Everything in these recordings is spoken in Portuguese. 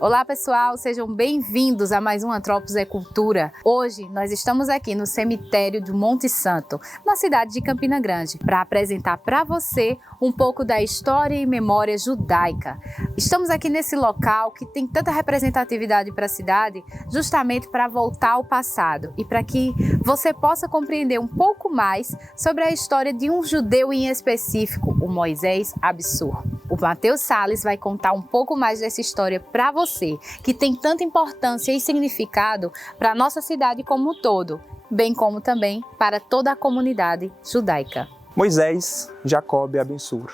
Olá pessoal, sejam bem-vindos a mais um Antropos é Cultura. Hoje nós estamos aqui no cemitério do Monte Santo, na cidade de Campina Grande, para apresentar para você um pouco da história e memória judaica. Estamos aqui nesse local que tem tanta representatividade para a cidade, justamente para voltar ao passado e para que você possa compreender um pouco mais sobre a história de um judeu em específico, o Moisés Abissur. O Matheus Salles vai contar um pouco mais dessa história para você, que tem tanta importância e significado para a nossa cidade como um todo, bem como também para toda a comunidade judaica. Moisés Jacob Abissur.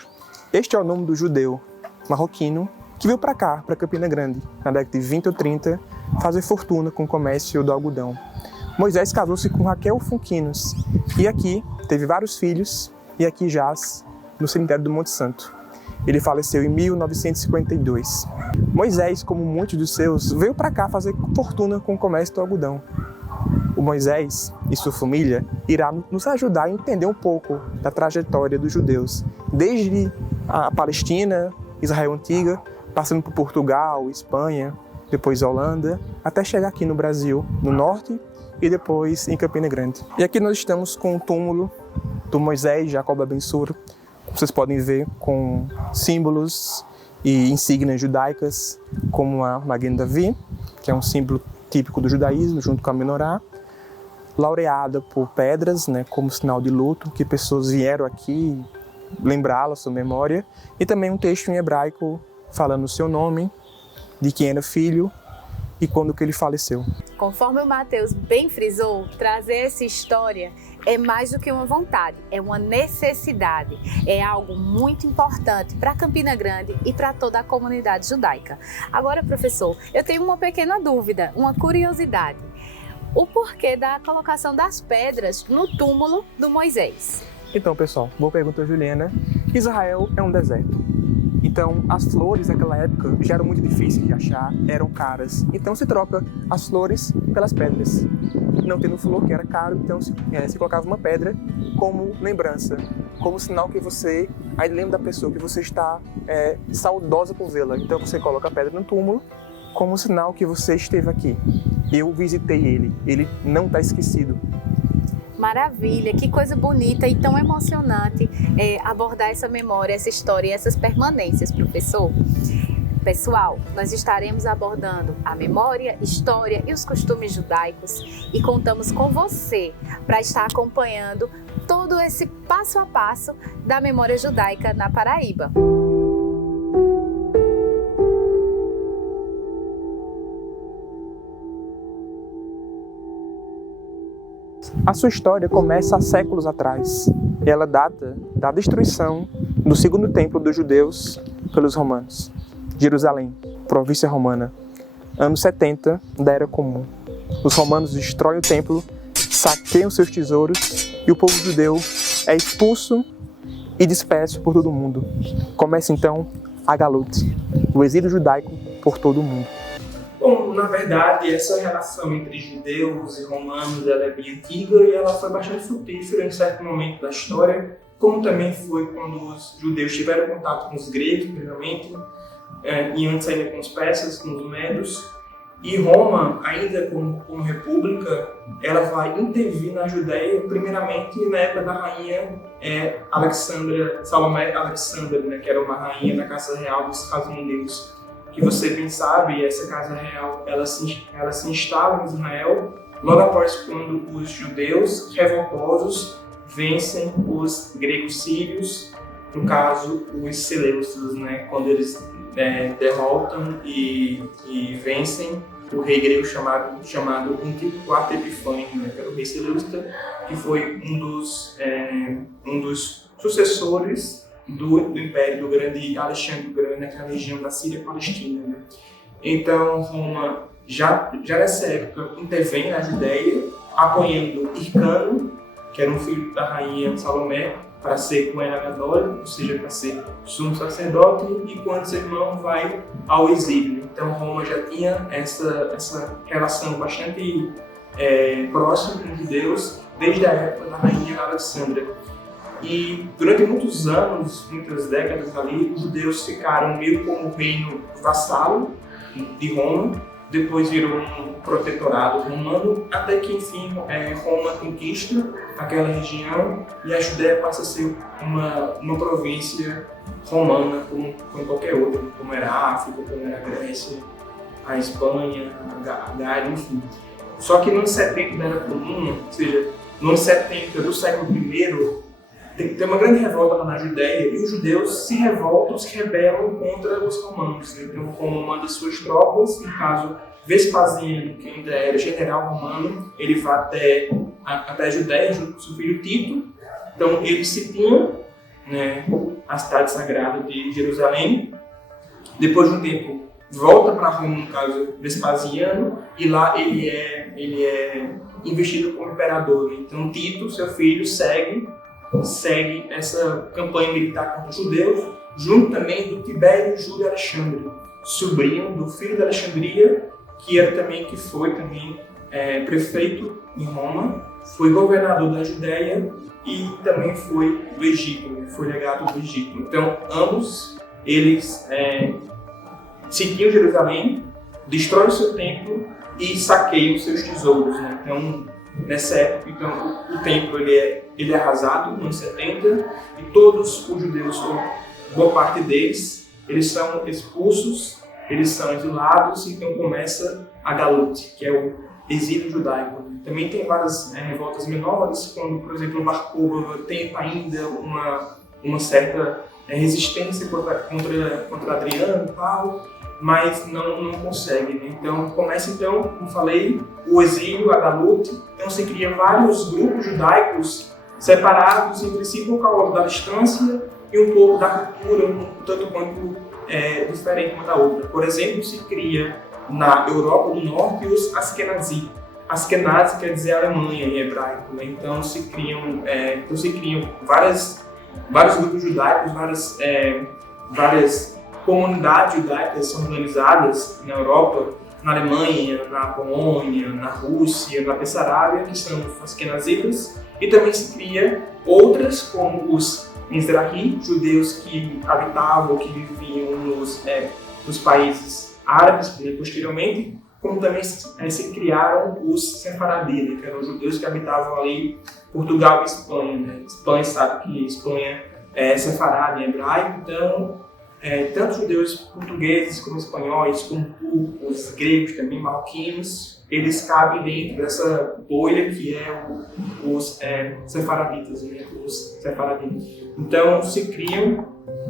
Este é o nome do judeu marroquino que veio para cá, para Campina Grande, na década de 20 ou 30, fazer fortuna com o comércio do algodão. Moisés casou-se com Raquel Funquinos e aqui teve vários filhos e aqui jaz no cemitério do Monte Santo. Ele faleceu em 1952. Moisés, como muitos dos seus, veio para cá fazer fortuna com o comércio do algodão. O Moisés e sua família irá nos ajudar a entender um pouco da trajetória dos judeus, desde a Palestina, Israel Antiga, passando por Portugal, Espanha, depois Holanda, até chegar aqui no Brasil, no norte, e depois em Campina Grande. E aqui nós estamos com o túmulo do Moisés Jacob Abissur, vocês podem ver, com símbolos e insígnias judaicas, como a Magen David, que é um símbolo típico do judaísmo, junto com a menorá, laureada por pedras, como sinal de luto, que pessoas vieram aqui lembrá-la, sua memória, e também um texto em hebraico falando o seu nome, de quem era filho e quando que ele faleceu. Conforme o Matheus bem frisou, trazer essa história é mais do que uma vontade, é uma necessidade, é algo muito importante para Campina Grande e para toda a comunidade judaica. Agora, professor, eu tenho uma pequena dúvida, uma curiosidade. O porquê da colocação das pedras no túmulo do Moisés? Então, pessoal, boa pergunta, Juliana. Israel é um deserto. Então, as flores naquela época já eram muito difíceis de achar, eram caras. Então, se troca as flores pelas pedras. Não tendo flor, que era caro, então se colocava uma pedra como lembrança, como sinal que você aí lembra da pessoa, que você está saudosa por vê-la. Então, você coloca a pedra no túmulo como sinal que você esteve aqui. Eu visitei ele não está esquecido. Maravilha, que coisa bonita e tão emocionante abordar essa memória, essa história e essas permanências, professor. Pessoal, nós estaremos abordando a memória, história e os costumes judaicos e contamos com você para estar acompanhando todo esse passo a passo da memória judaica na Paraíba. A sua história começa há séculos atrás. Ela data da destruição do segundo templo dos judeus pelos romanos. Jerusalém, província romana, anos 70 da Era Comum. Os romanos destroem o templo, saqueiam seus tesouros e o povo judeu é expulso e disperso por todo o mundo. Começa então a Galut, o exílio judaico por todo o mundo. Bom, na verdade, essa relação entre judeus e romanos ela é bem antiga e ela foi bastante frutífera em certo momento da história, como também foi quando os judeus tiveram contato com os gregos, primeiramente, e antes ainda com os persas, com os medos. E Roma, ainda como república, ela vai intervir na Judéia, primeiramente na época da rainha Salomé Alexandra, que era uma rainha da Casa Real dos Estados Unidos. Que você bem sabe, essa Casa Real ela se instala em Israel logo após quando os judeus revoltosos vencem os gregos sírios, no caso os Seleucidos, quando eles derrotam e vencem o rei grego chamado Antíoco Epifânio, que era o rei Seleucida, que foi um dos sucessores do Império do Grande Alexandre o Grande, naquela região da Síria-Palestina. Então, Roma, já nessa época, intervém na Judéia, apoiando Hircano, que era um filho da rainha Salomé, para ser Cohen Gadol, ou seja, para ser sumo sacerdote, e quando seu irmão vai ao exílio. Então, Roma já tinha essa relação bastante próxima com os judeus, desde a época da rainha Alexandra. E durante muitos anos, muitas décadas ali, os judeus ficaram meio como um reino vassalo de Roma, depois virou um protetorado romano, até que, enfim, Roma conquista aquela região e a Judéia passa a ser uma província romana, como qualquer outra, como era a África, como era a Grécia, a Espanha, a Gália, enfim. Só que no ano 70 da Era Comum, ou seja, no ano 70 do século I, tem uma grande revolta lá na Judéia e os judeus se rebelam contra os romanos. Então, Roma manda suas tropas, no caso, Vespasiano, que ainda era general romano, ele vai até a Judéia junto com seu filho Tito. Então, eles sitiam, né, a cidade sagrada de Jerusalém. Depois de um tempo, volta para Roma, no caso, Vespasiano, e lá ele é investido como imperador. Então, Tito, seu filho, segue essa campanha militar contra os judeus, junto também do Tibério Júlio Alexandre, sobrinho do filho de Alexandria, que foi também prefeito em Roma, foi governador da Judéia e também foi do Egito, foi legado do Egito. Então, ambos, eles seguiam Jerusalém, destroem o seu templo e saqueiam os seus tesouros, né? Então, nessa época, o templo ele é arrasado no ano 70 e todos os judeus, boa parte deles, eles são expulsos, eles são exilados, então começa a Galute, que é o exílio judaico. Também tem várias revoltas menores, quando, por exemplo, Bar Kokhba tenta ainda uma certa resistência contra Adriano e tal, mas não consegue, né? Então começa, como falei, o exílio, a Galute. Então se cria vários grupos judaicos separados entre si por causa da distância e um pouco da cultura, tanto quanto diferente uma da outra. Por exemplo, se cria na Europa do Norte os Askenazi. Askenazi quer dizer Alemanha em hebraico, né? Então se criam vários grupos judaicos, várias comunidades judaicas são organizadas na Europa, na Alemanha, na Polônia, na Rússia, na Bessarabia, que são os Askenazitas, e também se cria outras, como os Mizrahi, judeus que habitavam, que viviam nos países árabes, posteriormente, como também se criaram os Sefaradi, que eram os judeus que habitavam ali Portugal e Espanha, né? Espanha sabe que Espanha é Sefaradi em hebraico, então tanto judeus portugueses como espanhóis, como turcos, gregos também, marroquinos, eles cabem dentro dessa bolha que é os sefaraditas, né? Os sefaradim. Então se criam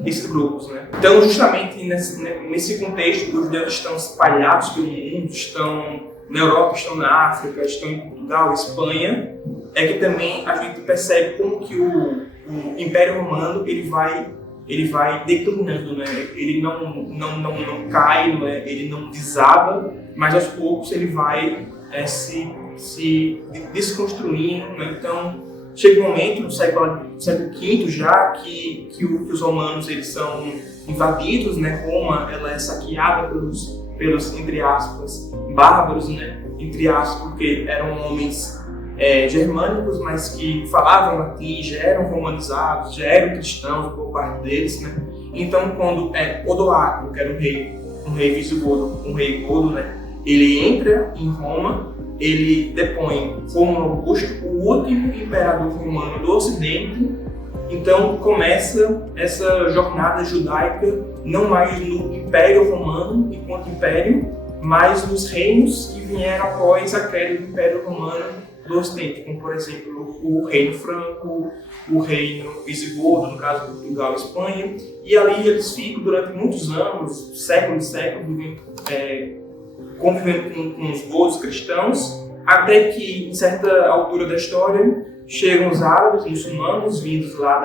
esses grupos, né? Então justamente nesse contexto, os judeus estão espalhados pelo mundo, estão na Europa, estão na África, estão em Portugal, Espanha, é que também a gente percebe como que o Império Romano ele vai declinando, né? Ele não cai, né? Ele não desaba, mas aos poucos ele vai se desconstruindo, né? Então chega um momento no século V já que os romanos eles são invadidos, né? Roma ela é saqueada pelos entre aspas bárbaros, né? Entre aspas, porque eram homens germânicos, mas que falavam latim, já eram romanizados, já eram cristãos, por parte deles, né? Então, quando Odoacro, que era um rei visigodo, um rei godo, né? Ele entra em Roma, ele depõe Rômulo Augusto, o último imperador romano do Ocidente. Então, começa essa jornada judaica, não mais no Império Romano enquanto império, mas nos reinos que vieram após a queda do Império Romano do Ocidente, como por exemplo o Reino Franco, o Reino Visigodo, no caso de Portugal e Espanha, e ali eles ficam durante muitos anos, séculos, convivendo com os godos cristãos, até que em certa altura da história chegam os árabes, muçulmanos, vindos lá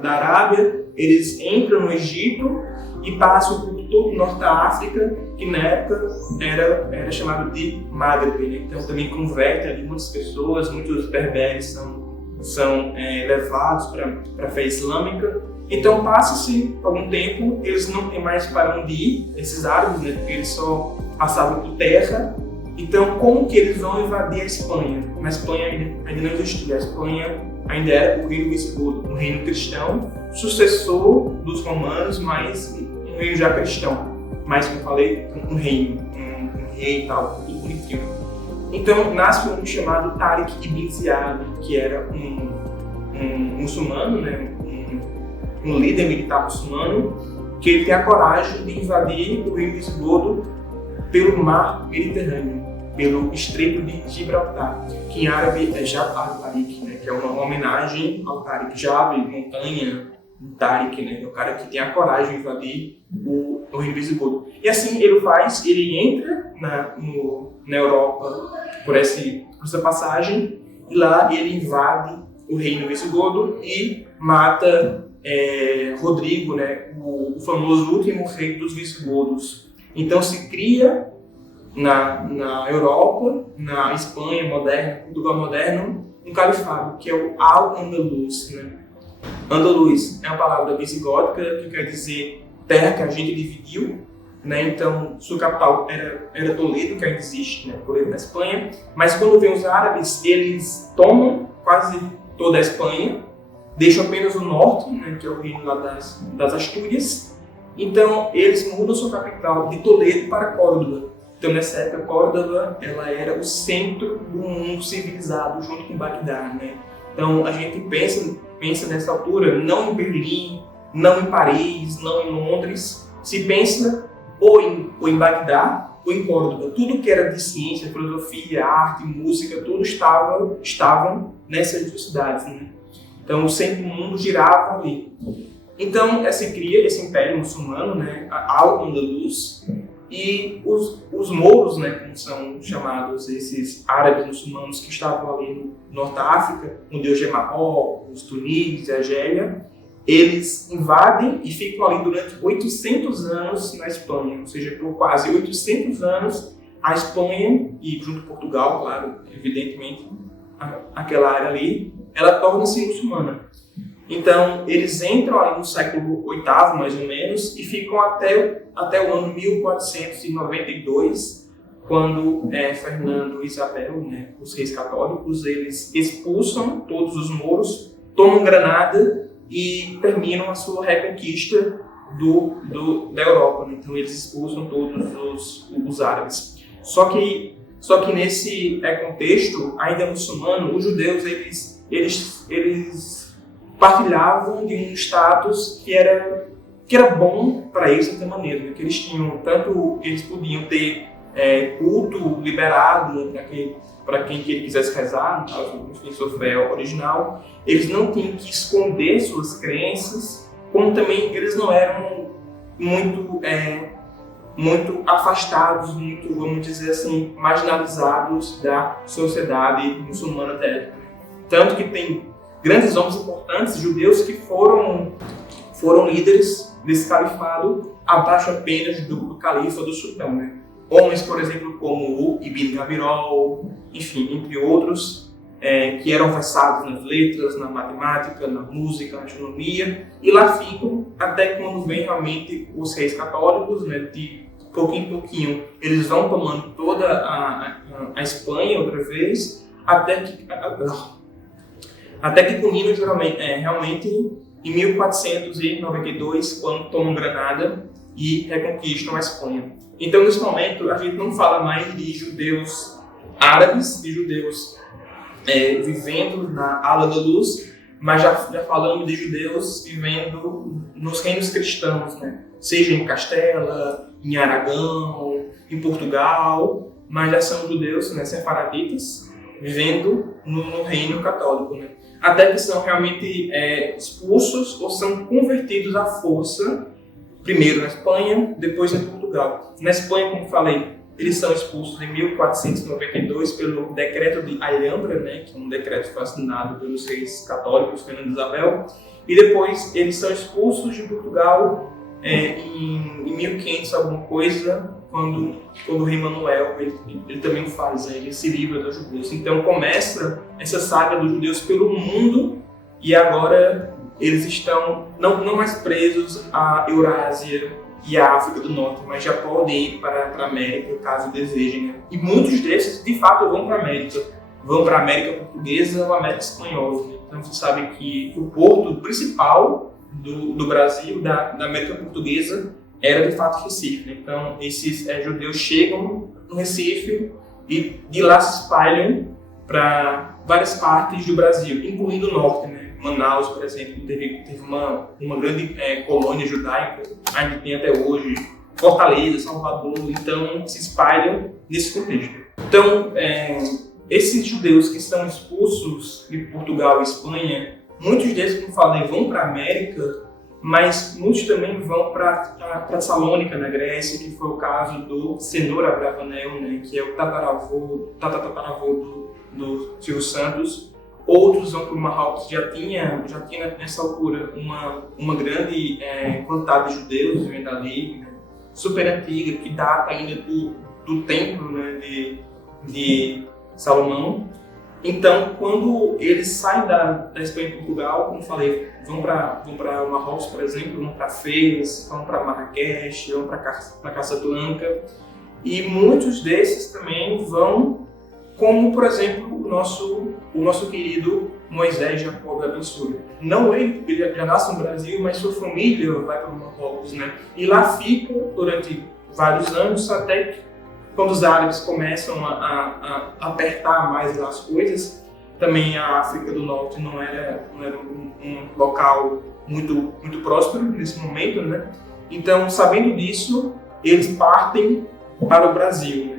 da Arábia, eles entram no Egito e passam por todo o norte da África, que na época era chamado de Maghreb, né? Então também converte ali muitas pessoas, muitos berberes são levados para a fé islâmica. Então passa-se algum tempo, eles não têm mais para onde ir, esses árabes, né? Porque eles só passavam por terra. Então como que eles vão invadir a Espanha? Na Espanha ainda não existia, a Espanha ainda era o reino visigodo, um reino cristão, sucessor dos romanos, mas um reino já cristão. mas, como eu falei, um reino, um rei e tal, tudo bonitinho. Então, nasce um chamado Tariq ibn Ziyad, que era um muçulmano, né, um líder militar muçulmano, que ele tem a coragem de invadir o reino visigodo pelo mar Mediterrâneo, pelo Estreito de Gibraltar, que em árabe é Jabal al-Tariq, né, que é uma homenagem ao Tariq, Jabal, montanha, Tariq, né, que é o cara que tem a coragem de invadir o reino visigodo. E assim ele faz, ele entra na Europa por essa passagem, e lá ele invade o reino visigodo e mata Rodrigo, né, o famoso último rei dos visigodos. Então se cria na Europa, na Espanha moderna, Portugal moderno, um califado, que é o Al-Andalus. Né? Andalus é uma palavra visigótica que quer dizer terra que a gente dividiu, né? Então sua capital era Toledo, que ainda existe, né? Toledo na Espanha, mas quando vem os árabes, eles tomam quase toda a Espanha, deixam apenas o norte, né? Que é o reino lá das Astúrias. Então eles mudam sua capital de Toledo para Córdoba. Então nessa época Córdoba ela era o centro do mundo civilizado junto com Bagdá, né? Então a gente pensa nessa altura não em Berlim, não em Paris, não em Londres, se pensa ou em Bagdá ou em Córdoba. Tudo que era de ciência, filosofia, arte, música, tudo estavam nessas duas cidades, né? Então o centro do mundo girava ali. Então se cria esse império muçulmano, né, Al-Andalus, e os mouros, né, como são chamados esses árabes muçulmanos que estavam ali no Norte da África, onde hoje é Marrocos, Tunísia, Argélia, eles invadem e ficam ali durante 800 anos na Espanha, ou seja, por quase 800 anos a Espanha, e junto com Portugal, claro, evidentemente, aquela área ali, ela torna-se muçulmana. Então, eles entram ali no século VIII, mais ou menos, e ficam até o ano 1492, quando Fernando e Isabel, né, os reis católicos, eles expulsam todos os mouros, tomam Granada e terminam a sua reconquista da Europa. Né? Então, eles expulsam todos os árabes. Só que nesse contexto, ainda muçulmano, os judeus, eles partilhavam de um status que era bom para eles de certa maneira, né? Que eles tinham, tanto eles podiam ter culto liberado, né, para quem que ele quisesse rezar, no caso, enfim, sua fé original, eles não tinham que esconder suas crenças, como também eles não eram muito afastados, muito, vamos dizer assim, marginalizados da sociedade muçulmana da época. Tanto que tem grandes homens importantes, judeus, que foram líderes desse califado abaixo apenas do califa, do sultão. Né? Homens, por exemplo, como o Ibn Gabirol, enfim, entre outros, que eram versados nas letras, na matemática, na música, na astronomia, e lá ficam até quando vem realmente os reis católicos, né, de pouquinho em pouquinho, eles vão tomando toda a Espanha outra vez, até que culminam realmente em 1492, quando tomam Granada e reconquistam a Espanha. Então, nesse momento, a gente não fala mais de judeus árabes, de judeus vivendo na Al-Andalus, mas já falamos de judeus vivendo nos reinos cristãos, né? Seja em Castela, em Aragão, em Portugal, mas já são judeus, né, sefaraditas, vivendo no reino católico, né? Até que são realmente expulsos ou são convertidos à força, primeiro na Espanha, depois em Portugal. Na Espanha, como falei, eles são expulsos em 1492 pelo decreto de Alhambra, né, que é um decreto que foi assinado pelos reis católicos, Fernando e Isabel, e depois eles são expulsos de Portugal em 1500 alguma coisa, quando o rei Manuel ele também faz, né, ele se livra dos judeus. Então começa essa saga dos judeus pelo mundo, e agora eles estão não mais presos à Eurásia e à África do Norte, mas já podem ir para a América, caso desejem. Né? E muitos desses, de fato, vão para a América Portuguesa ou América Espanhola. Né? Então você sabe que o porto principal do Brasil, da América Portuguesa, era de fato Recife, né? Então, esses judeus chegam no Recife e de lá se espalham para várias partes do Brasil, incluindo o norte, né? Manaus, por exemplo, teve uma grande colônia judaica, ainda tem até hoje, Fortaleza, Salvador, então se espalham nesse contexto. Então, esses judeus que estão expulsos de Portugal e Espanha, muitos deles, como falei, vão para a América, mas muitos também vão para Tessalônica, na Grécia, que foi o caso do Senhor Abravanel, né, que é o tataravô do Silvio Santos. Outros vão para o Marrocos, já tinha nessa altura uma grande quantidade de judeus vivendo ali, né, super antiga, que data ainda do templo, né, de Salomão. Então, quando eles saem da Espanha e Portugal, como falei, vão para o Marrocos, por exemplo, vão para Fez, vão para Marrakech, vão para Casablanca, e muitos desses também vão, como, por exemplo, o nosso querido Moisés Jacob Abençoe. Não ele já nasce no Brasil, mas sua família vai para o Marrocos, né? E lá fica durante vários anos, até que quando os árabes começam a apertar mais as coisas. Também a África do Norte não era um local muito próspero nesse momento, né? Então, sabendo disso, eles partem para o Brasil, né?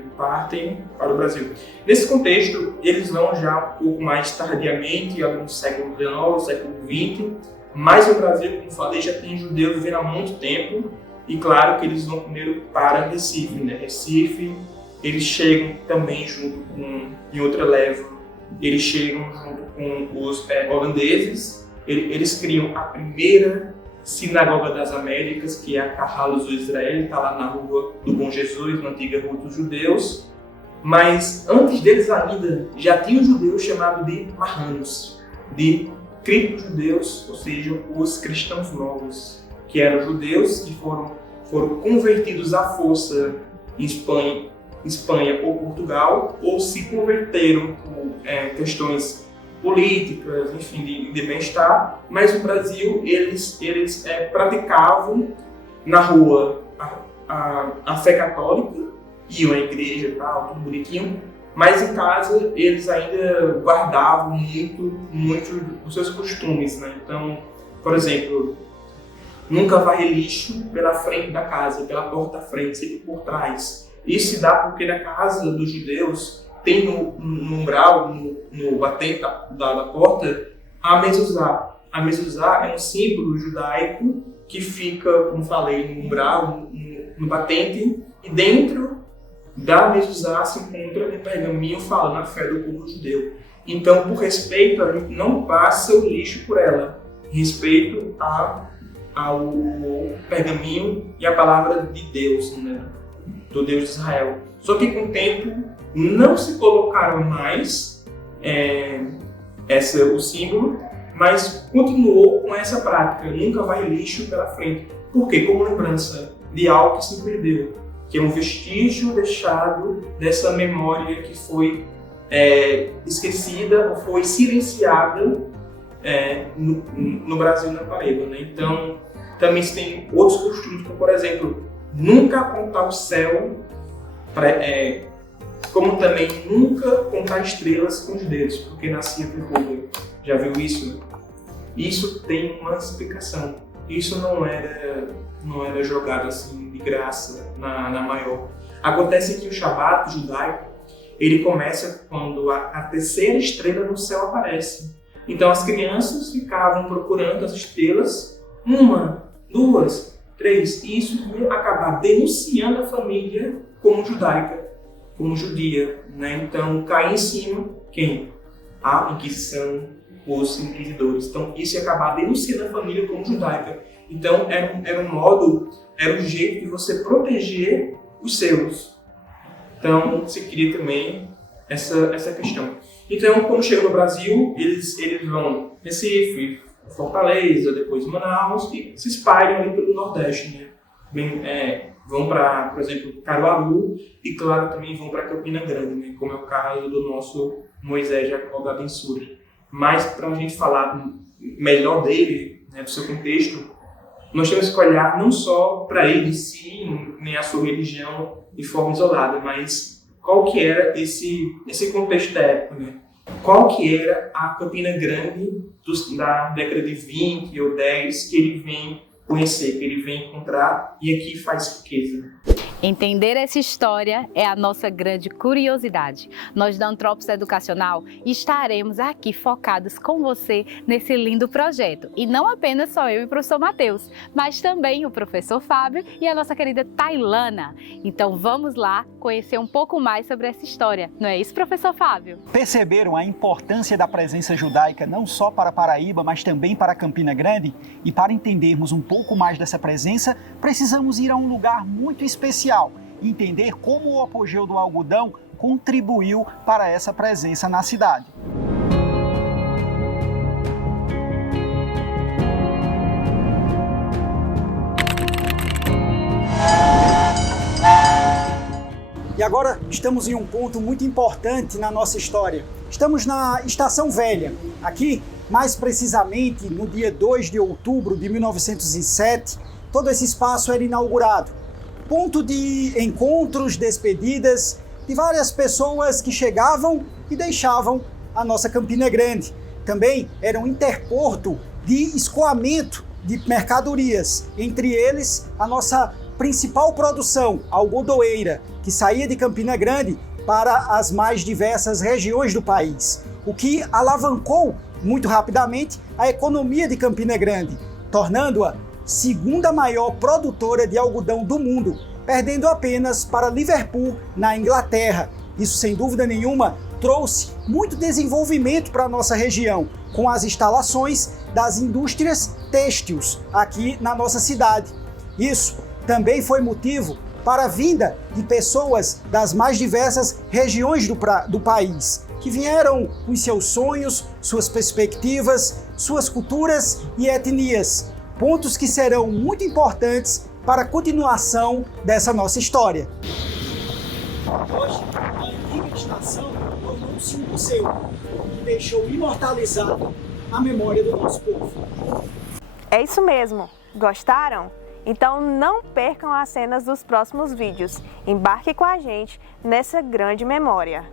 Nesse contexto, eles vão já um pouco mais tardiamente, no século XIX, século XX, mas o Brasil, como falei, já tem judeus vivendo há muito tempo, e claro que eles vão primeiro para Recife, né? Recife, eles chegam também junto com, em outra leva, eles chegam junto com os holandeses, eles criam a primeira Sinagoga das Américas, que é a Carralos do Israel, está lá na Rua do Bom Jesus, na antiga Rua dos Judeus. Mas antes deles ainda, já tinha um judeu chamado de marranos, de cripto-judeus, ou seja, os cristãos novos, que eram judeus que foram convertidos à força em Espanha ou Portugal, ou se converteram por questões políticas, enfim, de bem-estar, mas no Brasil eles praticavam na rua a fé católica, iam à igreja e tal, tudo bonitinho, mas em casa eles ainda guardavam muito os seus costumes, né? Então, por exemplo, nunca varrer lixo pela frente da casa, pela porta da frente, sempre por trás. Isso se dá porque na casa dos judeus tem no umbral, no batente da porta, a mezuzá. A mezuzá é um símbolo judaico que fica, como falei, no umbral, no batente, e dentro da mezuzá se encontra um pergaminho falando a fé do povo judeu. Então, por respeito, a gente não passa o lixo por ela, em respeito ao pergaminho e a palavra de Deus, né? Do Deus de Israel. Só que com o tempo não se colocaram mais o símbolo, mas continuou com essa prática, nunca vai lixo pela frente. Por quê? Como lembrança de algo que se perdeu, que é um vestígio deixado dessa memória que foi esquecida ou foi silenciada no Brasil e na Paraíba, né? Então, também se tem outros costumes, como por exemplo, nunca apontar o céu, como também nunca contar estrelas com os dedos, porque nascia verruga. Já viu isso? Isso tem uma explicação. Isso não era jogado assim de graça na maior. Acontece que o Shabat judaico, ele começa quando a terceira estrela no céu aparece. Então as crianças ficavam procurando as estrelas, 1, 2, 3, e isso ia acabar denunciando a família como judaica, como judia, né? Então cai em cima quem? A Inquisição, os inquisidores. Então isso ia acabar denunciando a família como judaica. Então era um jeito de você proteger os seus. Então se cria também essa questão. Então quando chega no Brasil, eles vão Recife, Fortaleza, depois Manaus, e se espalham ali pelo Nordeste, né? Vão para, por exemplo, Caruaru e, claro, também vão para Campina Grande, né? Como é o caso do nosso Moisés Jacob Abençoe. Mas, para a gente falar melhor dele, né, do seu contexto, nós temos que olhar não só para ele em si, nem a sua religião de forma isolada, mas qual que era esse contexto da época, né? Qual que era a Campina Grande da década de 20 ou 10 que ele vem conhecer, que ele vem encontrar e aqui faz riqueza. Entender essa história é a nossa grande curiosidade. Nós da Antropos Educacional estaremos aqui focados com você nesse lindo projeto. E não apenas só eu e o professor Matheus, mas também o professor Fábio e a nossa querida Tailana. Então vamos lá conhecer um pouco mais sobre essa história. Não é isso, professor Fábio? Perceberam a importância da presença judaica não só para Paraíba, mas também para Campina Grande? E para entendermos um pouco mais dessa presença, precisamos ir a um lugar muito especial e entender como o apogeu do algodão contribuiu para essa presença na cidade. E agora estamos em um ponto muito importante na nossa história. Estamos na Estação Velha, aqui mais precisamente no dia 2 de outubro de 1907, todo esse espaço era inaugurado. Ponto de encontros, despedidas de várias pessoas que chegavam e deixavam a nossa Campina Grande. Também era um interporto de escoamento de mercadorias, entre eles a nossa principal produção, a algodoeira, que saía de Campina Grande para as mais diversas regiões do país, o que alavancou muito rapidamente a economia de Campina Grande, tornando-a segunda maior produtora de algodão do mundo, perdendo apenas para Liverpool, na Inglaterra. Isso, sem dúvida nenhuma, trouxe muito desenvolvimento para a nossa região, com as instalações das indústrias têxteis aqui na nossa cidade. Isso também foi motivo para a vinda de pessoas das mais diversas regiões do país, que vieram com seus sonhos, suas perspectivas, suas culturas e etnias, pontos que serão muito importantes para a continuação dessa nossa história. Hoje, a antiga estação tornou-se um museu que deixou imortalizado a memória do nosso povo. É isso mesmo! Gostaram? Então não percam as cenas dos próximos vídeos. Embarque com a gente nessa grande memória.